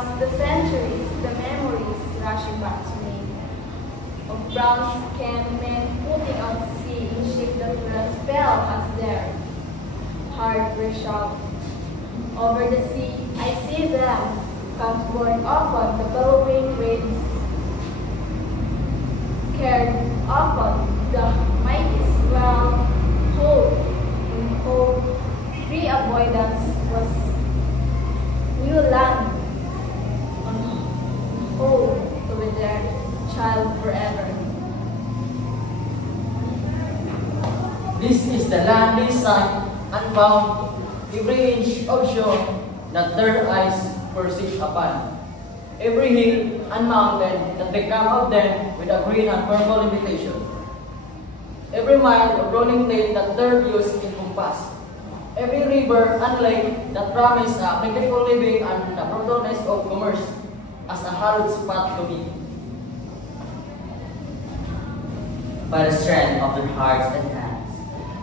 Across the centuries, the memories rushing back to me of brown-skinned men putting out to sea in ships that were as pale as theirs. Heart were shout. Over the sea, I see them, comes borne upon the bellowing waves, carried upon the mighty swell, hold in hope, free avoidance was new land on hold to be their child forever. This is the land they signed and found, every inch of shore that their eyes perceive upon, every hill and mountain that they come of them with a green and purple invitation, every mile of rolling plain that their views encompass, every river and lake that promise a plentiful living and the fruitfulness of commerce as a hallowed spot to me. By the strength of their hearts and hands,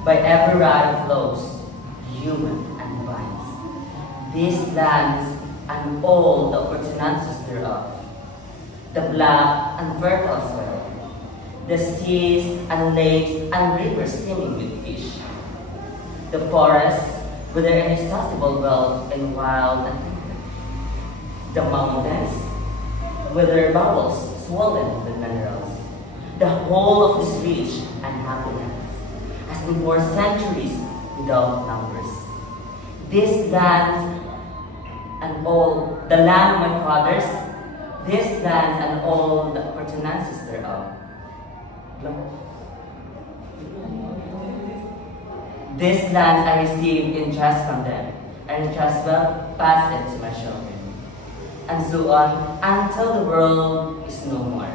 by every rod flows, human and vines. These lands and all the appurtenances thereof, the black and fertile soil, the seas and lakes and rivers teeming with fish, the forests with their inexhaustible wealth and wild and tender, the mountains with their bowels swollen with minerals, the whole of this rich and happy land, has been for centuries without numbers. These lands and all, the land of my fathers, these lands and all the appurtenances thereof. These lands I received in trust from them, and in trust will pass it to my children, and so on until the world is no more.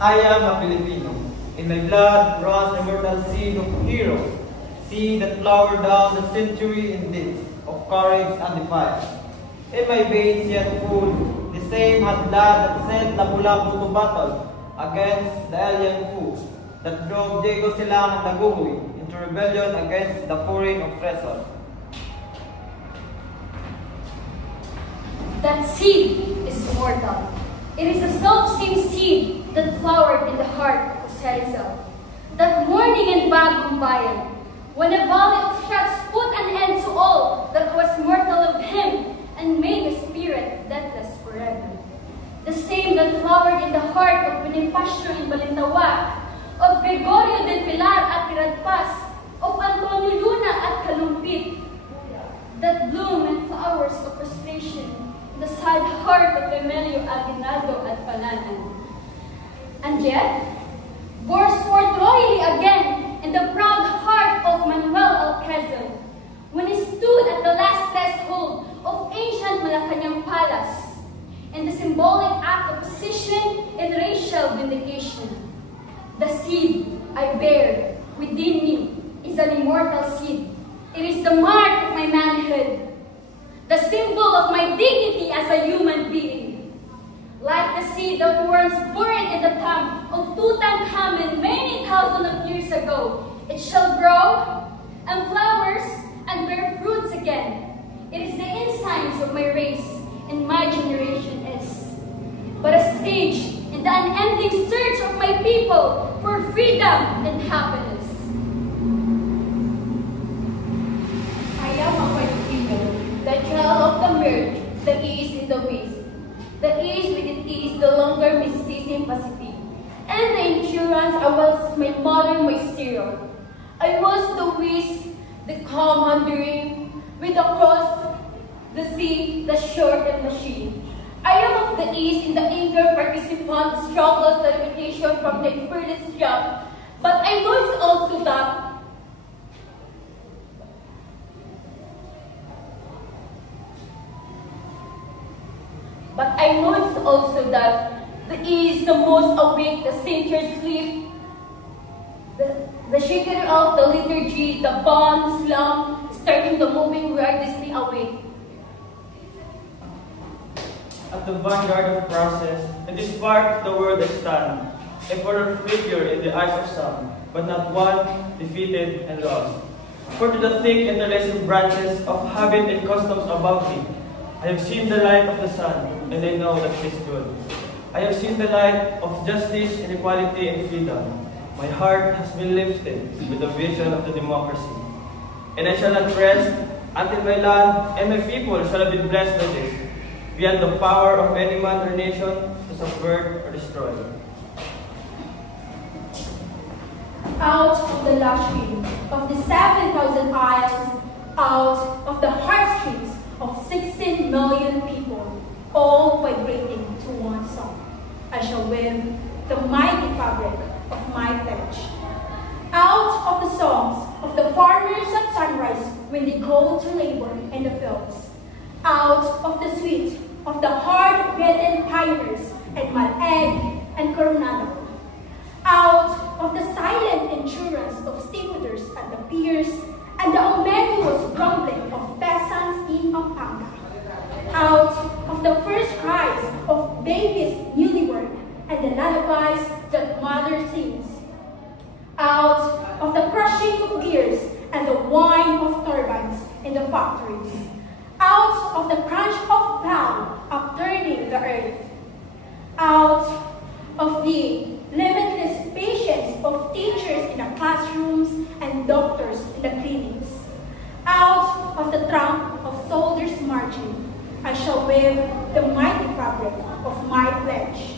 I am a Filipino. In my blood runs the immortal seed of heroes, seed that flowered down the century in deeds of courage and defiance. In my veins yet full, the same hot blood that sent Lapu-Lapu to battle against the alien foes, that drove Diego Silang and Nagugoy into rebellion against the foreign oppressor. That seed is mortal. It is the self-same seed that flowered in the heart of Sarizal. That morning in Bagong Bayan, when a volley of shots put an end to all that was mortal of him and made his spirit deathless forever. The same that flowered in the heart of Bonifacio in Balintawak, of Gregorio del Pilar at Tiradpas, of Antonio Luna at Kalumpit, that bloom and flowers of frustration in the sad heart of Emilio Aguinaldo at Palanan. And yet, burst forth royally again in the proud heart of Manuel Alquezar, when he stood at the last threshold of ancient Malacanang Palace, in the symbolic act of position and racial vindication. The seed I bear within me is an immortal seed. It is the mark of my manhood, the symbol of my dignity as a human being. Like the seed that was buried in the tomb of Tutankhamun many thousands of years ago, it shall grow and flowers and bear fruits again. It is the ensigns of my race and my generation is but a stage in the unending search of my people for freedom and happiness. I am a Filipino, the child of the merge, the east in the west. The east with it is the longer Mississippi Pacific, and the insurance I was my modern mysterium. I was the west, the calm wandering, with across the sea, the short and machine. I am of the east in the anger participant, the struggles, the reputation from the imperialist job, but I know it's also that the east, the most awake, the saints sleep, the shaking out the liturgy, the bond, slum, starting the moving wirelessly awake. At the vanguard of process, in this part of the world I stand, a further figure in the eyes of some, but not one defeated and lost. For to the thick interlaced branches of habit and customs above me, I have seen the light of the sun, and I know that it is good. I have seen the light of justice, inequality, and freedom. My heart has been lifted with the vision of the democracy. And I shall not rest until my land and my people shall have been blessed by this, beyond the power of any man or nation to subvert or destroy. Out of the luxury of the 7,000 isles, out of the heartstrings of 16 million people, all vibrating to one song, I shall weave the mighty fabric of my pledge. Out of the songs of the farmers at sunrise when they go to labor in the fields, out of the sweat of the hard-bitten pioneers at Maleg and Coronado, out of the silent endurance of stevedores at the piers and the omenous grumbling of peasants in Pampanga, out of the first cries of babies newly born and the lullabies that mother sings, out of the crushing of gears and the whine of turbines in the factories, out of the crunch of plow upturning the earth, out of the limitless patience of teachers in the classrooms and doctors in the clinics, out of the tramp of soldiers marching, I shall weave the mighty fabric of my pledge.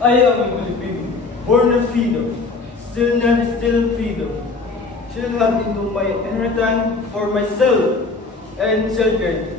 I am a Filipino, born in freedom, still not still in freedom. Shall have into my inheritance for myself and children